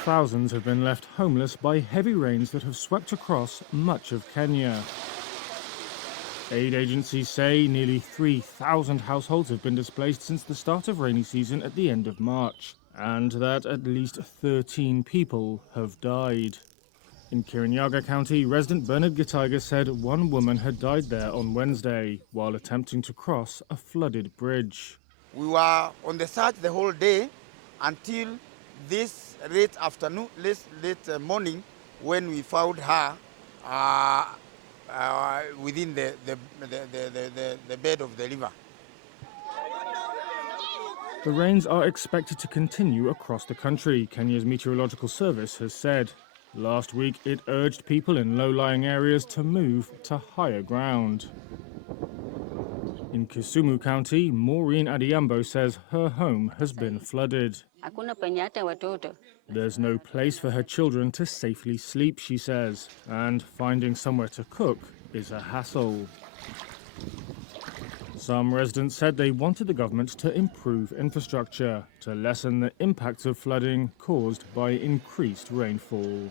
thousands have been left homeless by heavy rains that have swept across much of Kenya. Aid agencies say nearly 3,000 households have been displaced since the start of rainy season at the end of March, and that at least 13 people have died. In Kirinyaga County, resident Bernard Gitaiga said one woman had died there on Wednesday while attempting to cross a flooded bridge. We were on the search the whole day until this late afternoon, late morning, when we found her within the bed of the river. The rains are expected to continue across the country, Kenya's meteorological service has said. Last week, it urged people in low-lying areas to move to higher ground. In Kisumu County, Maureen Adiambo says her home has been flooded. There's no place for her children to safely sleep, she says, and finding somewhere to cook is a hassle. Some residents said they wanted the government to improve infrastructure to lessen the impacts of flooding caused by increased rainfall.